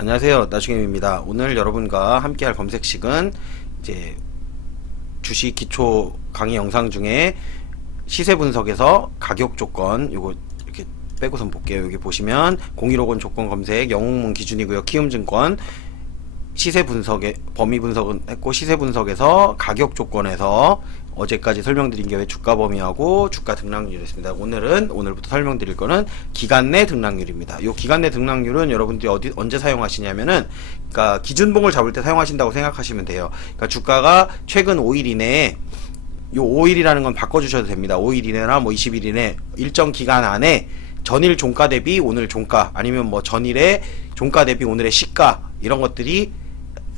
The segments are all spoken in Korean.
안녕하세요, 나중임입니다. 오늘 여러분과 함께할 검색식은 이제 주식 기초 강의 영상 중에 시세 분석에서 가격 조건 요거 이렇게 빼고선 볼게요. 여기 보시면 0150 조건 검색 영웅문 기준이고요. 키움증권 시세 분석에 범위 분석은 했고, 시세 분석에서 가격 조건에서 어제까지 설명드린 게 왜 주가 범위하고 주가 등락률이었습니다. 오늘부터 설명드릴 거는 기간 내 등락률입니다. 요 기간 내 등락률은 여러분들이 언제 사용하시냐면은, 그러니까 기준봉을 잡을 때 사용하신다고 생각하시면 돼요. 그러니까 주가가 최근 5일 이내에, 요 5일이라는 건 바꿔주셔도 됩니다. 5일 이내나 뭐 20일 이내 일정 기간 안에 전일 종가 대비 오늘 종가, 아니면 뭐 전일의 종가 대비 오늘의 시가, 이런 것들이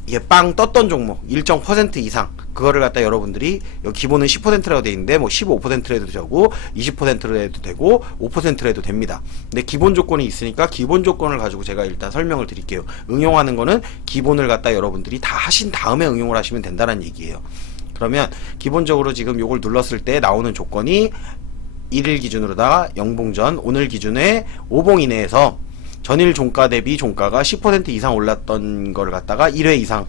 이게 빵 떴던 종목 일정 퍼센트 이상, 그거를 갖다 여러분들이 여기 기본은 10%라고 되어 있는데 뭐 15%로 해도 되고 20%로 해도 되고 5%로 해도 됩니다. 근데 기본 조건이 있으니까 기본 조건을 가지고 제가 일단 설명을 드릴게요. 응용하는 거는 기본을 갖다 여러분들이 다 하신 다음에 응용을 하시면 된다는 얘기예요. 그러면 기본적으로 지금 요걸 눌렀을 때 나오는 조건이 1일 기준으로다가 영봉전, 오늘 기준에 5봉 이내에서 전일 종가 대비 종가가 10% 이상 올랐던 거를 갖다가 1회 이상,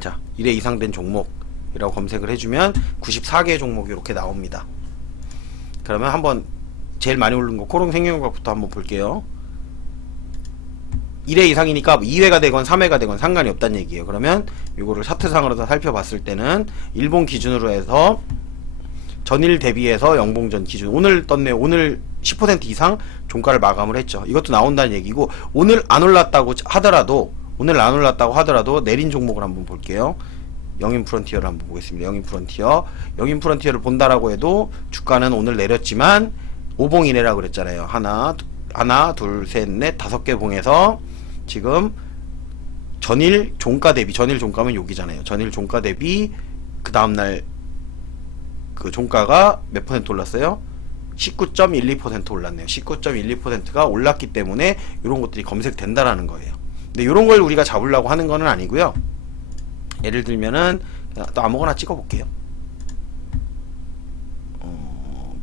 자 1회 이상 된 종목이라고 검색을 해주면 94개의 종목이 이렇게 나옵니다. 그러면 한번 제일 많이 오른 거 코롱생명과부터 한번 볼게요. 1회 이상이니까 2회가 되건 3회가 되건 상관이 없다는 얘기예요. 그러면 이거를 차트상으로 다 살펴봤을 때는 일본 기준으로 해서 전일 대비해서 영봉전 기준, 오늘 떴네요. 오늘 10% 이상 종가를 마감을 했죠. 이것도 나온다는 얘기고, 오늘 안 올랐다고 하더라도 내린 종목을 한번 볼게요. 영인 프론티어를 한번 보겠습니다. 영인 프론티어를 본다라고 해도 주가는 오늘 내렸지만 5봉 이내라고 그랬잖아요. 하나 둘 셋 넷 5개 봉에서 지금 전일 종가 대비, 전일 종가면 여기잖아요. 전일 종가 대비 그 다음날 그 종가가 몇 퍼센트 올랐어요? 19.12% 올랐네요. 19.12%가 올랐기 때문에 이런 것들이 검색된다라는 거예요. 근데 이런 걸 우리가 잡으려고 하는 거는 아니고요. 예를 들면은 또 아무거나 찍어 볼게요.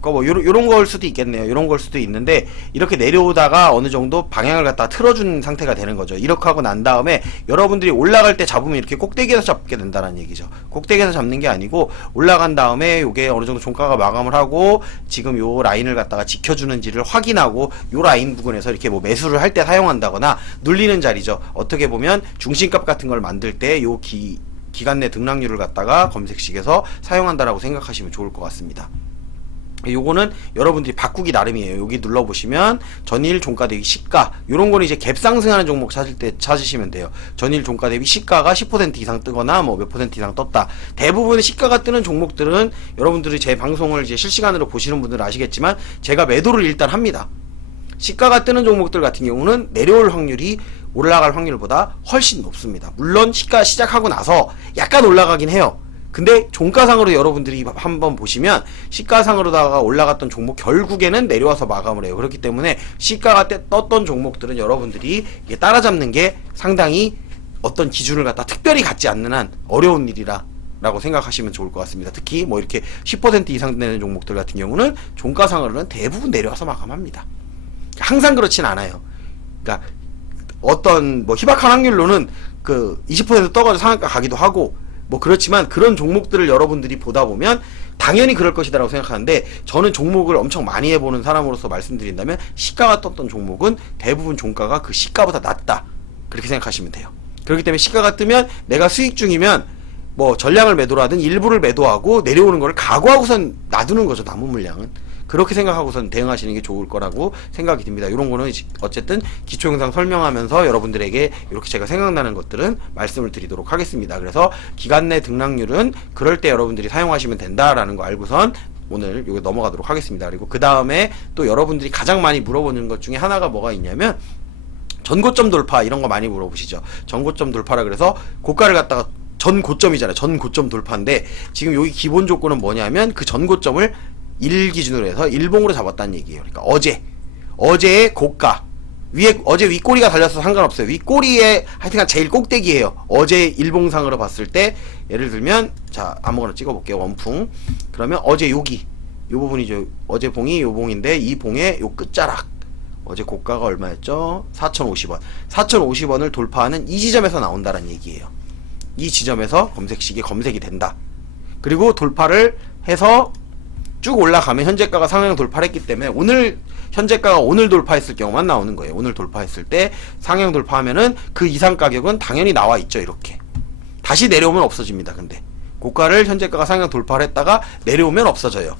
뭐 요런 걸 수도 있겠네요. 요런 걸 수도 있는데, 이렇게 내려오다가 어느 정도 방향을 갖다 틀어준 상태가 되는 거죠. 이렇게 하고 난 다음에 여러분들이 올라갈 때 잡으면 이렇게 꼭대기에서 잡게 된다는 얘기죠. 꼭대기에서 잡는 게 아니고 올라간 다음에 요게 어느 정도 종가가 마감을 하고 지금 요 라인을 갖다가 지켜주는지를 확인하고 요 라인 부근에서 이렇게 뭐 매수를 할 때 사용한다거나 눌리는 자리죠. 어떻게 보면 중심값 같은 걸 만들 때 요 기간 내 등락률을 갖다가 검색식에서 사용한다라고 생각하시면 좋을 것 같습니다. 요거는 여러분들이 바꾸기 나름이에요. 여기 눌러보시면 전일 종가 대비 시가, 요런 거는 이제 갭 상승하는 종목 찾을 때 찾으시면 돼요. 전일 종가 대비 시가가 10% 이상 뜨거나 뭐 몇 퍼센트 이상 떴다. 대부분의 시가가 뜨는 종목들은 여러분들이 제 방송을 이제 실시간으로 보시는 분들은 아시겠지만 제가 매도를 일단 합니다. 시가가 뜨는 종목들 같은 경우는 내려올 확률이 올라갈 확률보다 훨씬 높습니다. 물론 시가 시작하고 나서 약간 올라가긴 해요. 근데 종가상으로 여러분들이 한번 보시면 시가상으로다가 올라갔던 종목 결국에는 내려와서 마감을 해요. 그렇기 때문에 시가가 떴던 종목들은 여러분들이 이게 따라잡는 게 상당히 어떤 기준을 갖다 특별히 갖지 않는 한 어려운 일이라 라고 생각하시면 좋을 것 같습니다. 특히 뭐 이렇게 10% 이상 되는 종목들 같은 경우는 종가상으로는 대부분 내려와서 마감합니다. 항상 그렇진 않아요. 그러니까 어떤 뭐 희박한 확률로는 그 20% 떠가지고 상한가 가기도 하고 뭐 그렇지만, 그런 종목들을 여러분들이 보다 보면 당연히 그럴 것이다라고 생각하는데, 저는 종목을 엄청 많이 해보는 사람으로서 말씀드린다면 시가가 떴던 종목은 대부분 종가가 그 시가보다 낮다, 그렇게 생각하시면 돼요. 그렇기 때문에 시가가 뜨면 내가 수익 중이면 뭐 전량을 매도를 하든 일부를 매도하고 내려오는 걸 각오하고선 놔두는 거죠. 남은 물량은 그렇게 생각하고선 대응하시는 게 좋을 거라고 생각이 듭니다. 이런 거는 어쨌든 기초 영상 설명하면서 여러분들에게 이렇게 제가 생각나는 것들은 말씀을 드리도록 하겠습니다. 그래서 기간 내 등락률은 그럴 때 여러분들이 사용하시면 된다라는 거 알고선 오늘 요거 넘어가도록 하겠습니다. 그리고 그 다음에 또 여러분들이 가장 많이 물어보는 것 중에 하나가 뭐가 있냐면, 전고점 돌파, 이런 거 많이 물어보시죠. 전고점 돌파라 그래서 고가를 갖다가 전고점이잖아요. 전고점 돌파인데 지금 여기 기본 조건은 뭐냐면 그 전고점을 1 기준으로 해서 일봉으로 잡았다는 얘기예요. 그러니까 어제의 고가 위에, 어제 윗꼬리가 달려서 상관없어요. 윗꼬리에 하여튼간 제일 꼭대기예요. 어제 일봉상으로 봤을 때 예를 들면, 자 아무거나 찍어볼게요. 원풍. 그러면 어제 여기 요 부분이죠. 어제 봉이 요 봉인데 이 봉의 요 끝자락 어제 고가가 얼마였죠? 4,050원. 4,050원을 돌파하는 이 지점에서 나온다는 얘기예요. 이 지점에서 검색식이 검색이 된다. 그리고 돌파를 해서 쭉 올라가면 현재가가 상향 돌파를 했기 때문에 오늘 현재가가 오늘 돌파했을 경우만 나오는 거예요. 오늘 돌파했을 때 상향 돌파하면은 그 이상 가격은 당연히 나와 있죠. 이렇게 다시 내려오면 없어집니다. 근데 고가를 현재가가 상향 돌파를 했다가 내려오면 없어져요.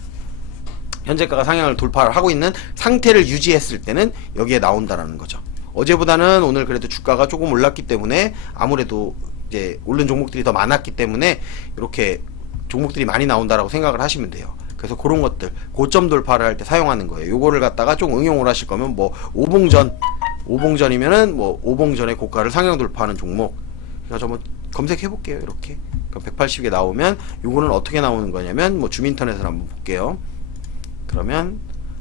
현재가가 상향을 돌파를 하고 있는 상태를 유지했을 때는 여기에 나온다라는 거죠. 어제보다는 오늘 그래도 주가가 조금 올랐기 때문에 아무래도 이제 오른 종목들이 더 많았기 때문에 이렇게 종목들이 많이 나온다라고 생각을 하시면 돼요. 그래서 그런 것들 고점 돌파를 할 때 사용하는 거예요. 요거를 갖다가 좀 응용을 하실 거면 뭐 오봉전이면은 뭐 오봉전의 고가를 상향 돌파하는 종목. 그래서 한번 검색해 볼게요. 이렇게 180에 나오면 요거는 어떻게 나오는 거냐면 뭐 주민턴에서 한번 볼게요. 그러면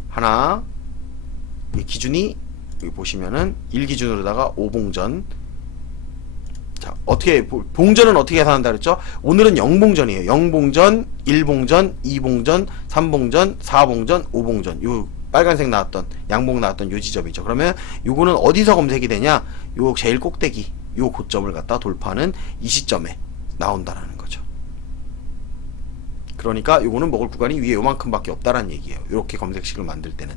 하나 이 기준이 여기 보시면은 1기준으로다가 오봉전. 자, 어떻게 봉전은 어떻게 계산한다 그랬죠? 오늘은 0봉전이에요. 0봉전, 1봉전, 2봉전, 3봉전, 4봉전, 5봉전. 요 빨간색 나왔던 양봉 나왔던 요 지점이죠. 그러면 요거는 어디서 검색이 되냐? 요 제일 꼭대기 요 고점을 갖다 돌파하는 이 시점에 나온다라는 거죠. 그러니까 요거는 먹을 구간이 위에 요만큼밖에 없다라는 얘기예요. 요렇게 검색식을 만들 때는.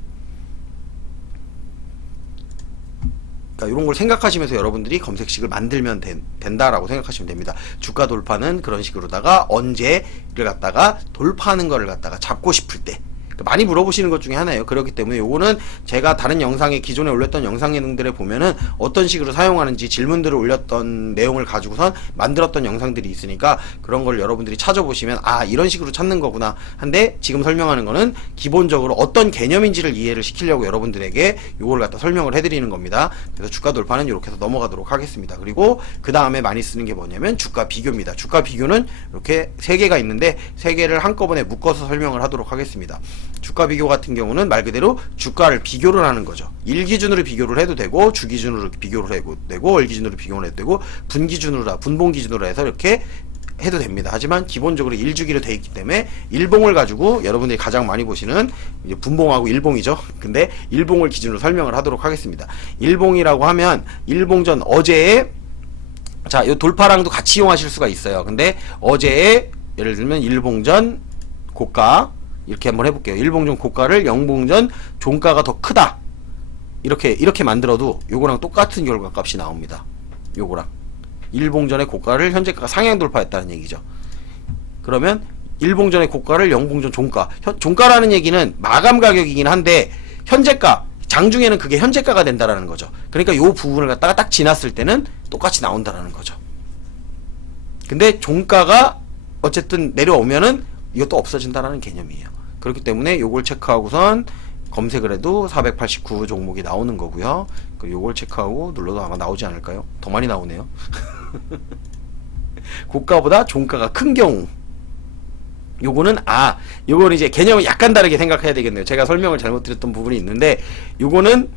그러니까 이런 걸 생각하시면서 여러분들이 검색식을 만들면 된다라고 생각하시면 됩니다. 주가 돌파는 그런 식으로다가 언제를 갖다가 돌파하는 거를 갖다가 잡고 싶을 때 많이 물어보시는 것 중에 하나예요. 그렇기 때문에 요거는 제가 다른 영상에 기존에 올렸던 영상 예능들에 보면은 어떤 식으로 사용하는지 질문들을 올렸던 내용을 가지고선 만들었던 영상들이 있으니까 그런 걸 여러분들이 찾아보시면 아 이런 식으로 찾는 거구나 한데 지금 설명하는 거는 기본적으로 어떤 개념인지를 이해를 시키려고 여러분들에게 요걸 갖다 설명을 해드리는 겁니다. 그래서 주가 돌파는 이렇게 해서 넘어가도록 하겠습니다. 그리고 그 다음에 많이 쓰는 게 뭐냐면 주가 비교입니다. 주가 비교는 이렇게 3개가 있는데 3개를 한꺼번에 묶어서 설명을 하도록 하겠습니다. 주가 비교 같은 경우는 말 그대로 주가를 비교를 하는 거죠. 일 기준으로 비교를 해도 되고 주 기준으로 비교를 해도 되고 월 기준으로 비교를 해도 되고 분 기준으로 분봉 기준으로 해서 이렇게 해도 됩니다. 하지만 기본적으로 일주기로 되어 있기 때문에 일봉을 가지고 여러분들이 가장 많이 보시는 이제 분봉하고 일봉이죠. 근데 일봉을 기준으로 설명을 하도록 하겠습니다. 일봉이라고 하면 일봉전 어제에 자, 요 돌파랑도 같이 이용하실 수가 있어요. 근데 어제에 예를 들면 일봉전 고가 이렇게 한번 해볼게요. 일봉전 고가를 영봉전 종가가 더 크다. 이렇게 만들어도 요거랑 똑같은 결과값이 나옵니다. 요거랑 일봉전의 고가를 현재가가 상향 돌파했다는 얘기죠. 그러면 일봉전의 고가를 영봉전 종가. 종가라는 얘기는 마감 가격이긴 한데 현재가 장중에는 그게 현재가가 된다라는 거죠. 그러니까 요 부분을 갖다가 딱 지났을 때는 똑같이 나온다라는 거죠. 근데 종가가 어쨌든 내려오면은 이것도 없어진다라는 개념이에요. 그렇기 때문에 요걸 체크하고선 검색을 해도 489 종목이 나오는 거고요. 그리고 요걸 체크하고 눌러도 아마 나오지 않을까요? 더 많이 나오네요. 고가보다 종가가 큰 경우 요거는 요거는 이제 개념을 약간 다르게 생각해야 되겠네요. 제가 설명을 잘못 드렸던 부분이 있는데 요거는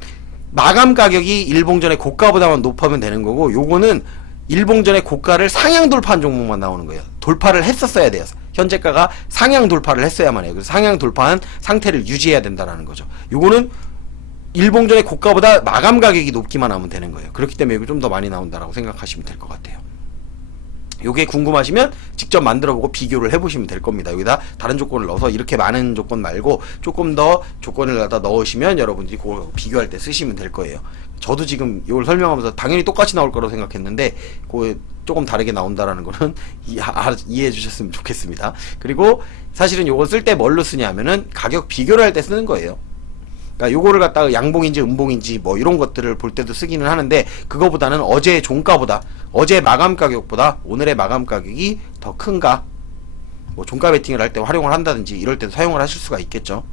마감 가격이 일봉전의 고가보다만 높으면 되는 거고 요거는 일봉전의 고가를 상향 돌파한 종목만 나오는 거예요. 돌파를 했었어야 돼요. 현재가가 상향 돌파를 했어야만 해요. 그래서 상향 돌파한 상태를 유지해야 된다는 거죠. 요거는 일봉전의 고가보다 마감 가격이 높기만 하면 되는 거예요. 그렇기 때문에 이거 좀 더 많이 나온다라고 생각하시면 될 것 같아요. 요게 궁금하시면 직접 만들어보고 비교를 해보시면 될 겁니다. 여기다 다른 조건을 넣어서 이렇게 많은 조건 말고 조금 더 조건을 갖다 넣으시면 여러분들이 그걸 비교할 때 쓰시면 될 거예요. 저도 지금 이걸 설명하면서 당연히 똑같이 나올 거라고 생각했는데 그 조금 다르게 나온다라는 거는 이해해 주셨으면 좋겠습니다. 그리고 사실은 요걸 쓸 때 뭘로 쓰냐면은 가격 비교를 할 때 쓰는 거예요. 그러니까 요거를 갖다가 양봉인지 음봉인지 뭐 이런 것들을 볼 때도 쓰기는 하는데 그거보다는 어제의 종가보다 어제 마감 가격보다 오늘의 마감 가격이 더 큰가 뭐 종가 베팅을 할 때 활용을 한다든지 이럴 때도 사용을 하실 수가 있겠죠.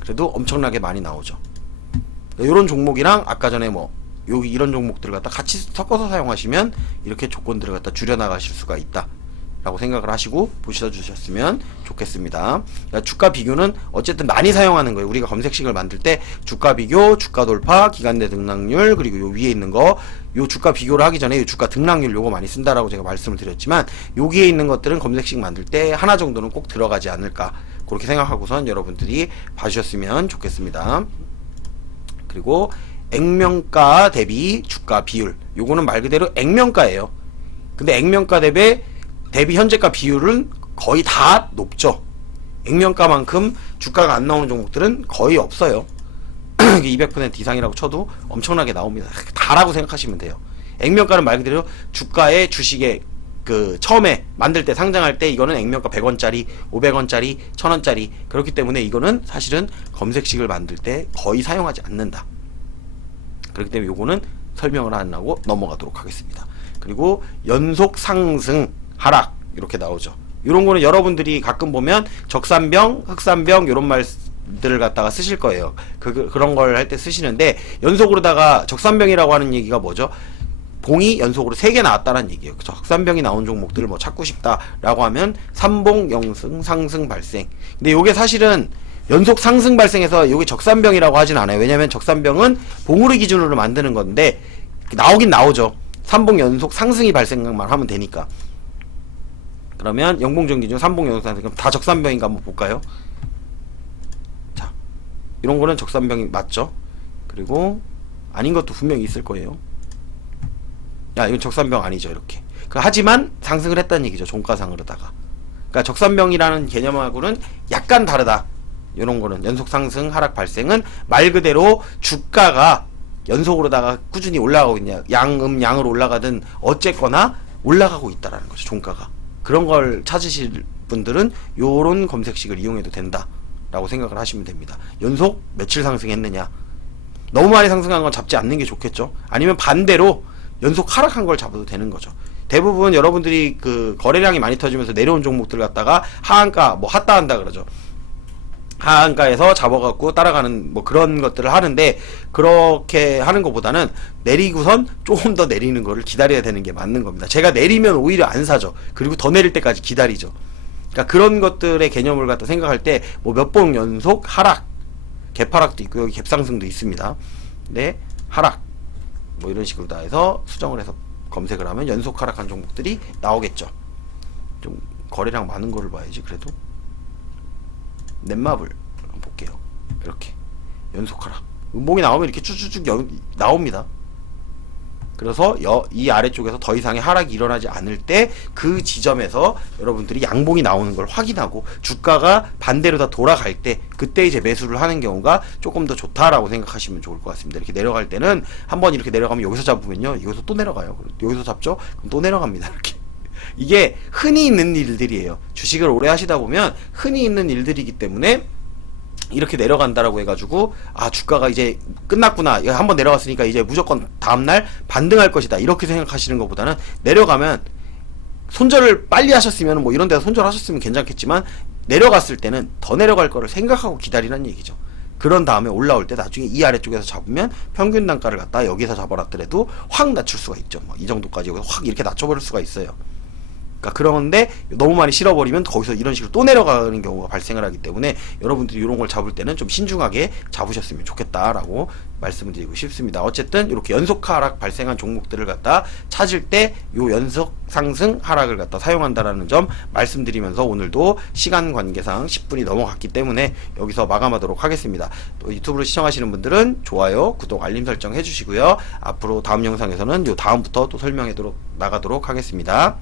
그래도 엄청나게 많이 나오죠. 요런 종목이랑 아까 전에 뭐 여기 이런 종목들을 갖다 같이 섞어서 사용하시면 이렇게 조건들을 갖다 줄여나가실 수가 있다 라고 생각을 하시고 보셔주셨으면 좋겠습니다. 그러니까 주가 비교는 어쨌든 많이 사용하는 거예요. 우리가 검색식을 만들 때 주가 비교, 주가 돌파, 기간 내 등락률, 그리고 요 위에 있는 거, 요 주가 비교를 하기 전에 요 주가 등락률 요거 많이 쓴다라고 제가 말씀을 드렸지만 여기에 있는 것들은 검색식 만들 때 하나 정도는 꼭 들어가지 않을까 그렇게 생각하고선 여러분들이 봐주셨으면 좋겠습니다. 그리고 액면가 대비 주가 비율, 요거는 말 그대로 액면가예요. 근데 액면가 대비 현재가 비율은 거의 다 높죠. 액면가만큼 주가가 안 나오는 종목들은 거의 없어요. 200% 이상이라고 쳐도 엄청나게 나옵니다. 다라고 생각하시면 돼요. 액면가는 말 그대로 주가의 주식의 그 처음에 만들 때 상장할 때 이거는 액면가 100원짜리, 500원짜리, 1000원짜리, 그렇기 때문에 이거는 사실은 검색식을 만들 때 거의 사용하지 않는다. 그렇기 때문에 요거는 설명을 안 하고 넘어가도록 하겠습니다. 그리고 연속 상승 하락 이렇게 나오죠. 이런 거는 여러분들이 가끔 보면 적산병, 흑산병 이런 말들을 갖다가 쓰실 거예요. 그런 걸 할 때 쓰시는데, 연속으로다가 적산병이라고 하는 얘기가 뭐죠? 봉이 연속으로 3개 나왔다는 얘기예요. 적산병이 나온 종목들을 뭐 찾고 싶다라고 하면 삼봉 영승 상승 발생. 근데 요게 사실은 연속 상승 발생해서 요게 적산병이라고 하진 않아요. 왜냐면 적산병은 봉우리 기준으로 만드는 건데 나오긴 나오죠. 삼봉 연속 상승이 발생만 하면 되니까. 그러면 영봉정 기준 삼봉 연속 상승, 그럼 다 적산병인가 한번 볼까요? 자, 이런 거는 적산병이 맞죠? 그리고 아닌 것도 분명히 있을 거예요. 야, 이건 적산병 아니죠, 이렇게. 하지만 상승을 했다는 얘기죠, 종가상으로다가. 그러니까 적산병이라는 개념하고는 약간 다르다. 이런 거는 연속 상승 하락 발생은 말 그대로 주가가 연속으로다가 꾸준히 올라가고 있냐, 양으로 올라가든 어쨌거나 올라가고 있다라는 거죠, 종가가. 그런 걸 찾으실 분들은 요런 검색식을 이용해도 된다라고 생각을 하시면 됩니다. 연속 며칠 상승했느냐, 너무 많이 상승한 건 잡지 않는 게 좋겠죠. 아니면 반대로 연속 하락한 걸 잡아도 되는 거죠. 대부분 여러분들이 그 거래량이 많이 터지면서 내려온 종목들 갖다가 하한가 뭐 핫다한다 그러죠. 하한가에서 잡아갖고 따라가는 뭐 그런 것들을 하는데, 그렇게 하는 것보다는 내리고선 조금 더 내리는 거를 기다려야 되는 게 맞는 겁니다. 제가 내리면 오히려 안 사죠. 그리고 더 내릴 때까지 기다리죠. 그러니까 그런 것들의 개념을 갖다 생각할 때 뭐 몇 번 연속 하락, 개파락도 있고 여기 갭상승도 있습니다. 근데 하락 뭐 이런 식으로 다 해서 수정을 해서 검색을 하면 연속 하락한 종목들이 나오겠죠. 좀 거래량 많은 거를 봐야지. 그래도 넷마블 한번 볼게요. 이렇게 연속 하락, 음봉이 나오면 이렇게 쭉쭉쭉 나옵니다. 그래서 이 아래쪽에서 더 이상의 하락이 일어나지 않을 때 그 지점에서 여러분들이 양봉이 나오는 걸 확인하고 주가가 반대로 다 돌아갈 때 그때 이제 매수를 하는 경우가 조금 더 좋다라고 생각하시면 좋을 것 같습니다. 이렇게 내려갈 때는 한번 이렇게 내려가면 여기서 잡으면요, 여기서 또 내려가요. 여기서 잡죠? 그럼 또 내려갑니다. 이렇게. 이게 흔히 있는 일들이에요. 주식을 오래 하시다 보면 흔히 있는 일들이기 때문에 이렇게 내려간다라고 해가지고 아, 주가가 이제 끝났구나, 이거 한번 내려갔으니까 이제 무조건 다음날 반등할 것이다, 이렇게 생각하시는 것보다는 내려가면 손절을 빨리 하셨으면 뭐 이런 데서 손절하셨으면 괜찮겠지만 내려갔을 때는 더 내려갈 거를 생각하고 기다리라는 얘기죠. 그런 다음에 올라올 때 나중에 이 아래쪽에서 잡으면 평균 단가를 갖다 여기서 잡아놨더라도 확 낮출 수가 있죠. 뭐 이 정도까지 여기서 확 이렇게 낮춰버릴 수가 있어요. 그러니까 그런데 너무 많이 실어버리면 거기서 이런 식으로 또 내려가는 경우가 발생을 하기 때문에 여러분들이 이런 걸 잡을 때는 좀 신중하게 잡으셨으면 좋겠다라고 말씀을 드리고 싶습니다. 어쨌든 이렇게 연속 하락 발생한 종목들을 갖다 찾을 때 요 연속 상승 하락을 갖다 사용한다라는 점 말씀드리면서 오늘도 시간 관계상 10분이 넘어갔기 때문에 여기서 마감하도록 하겠습니다. 또 유튜브로 시청하시는 분들은 좋아요, 구독, 알림 설정 해주시고요. 앞으로 다음 영상에서는 요 다음부터 또 설명하도록 나가도록 하겠습니다.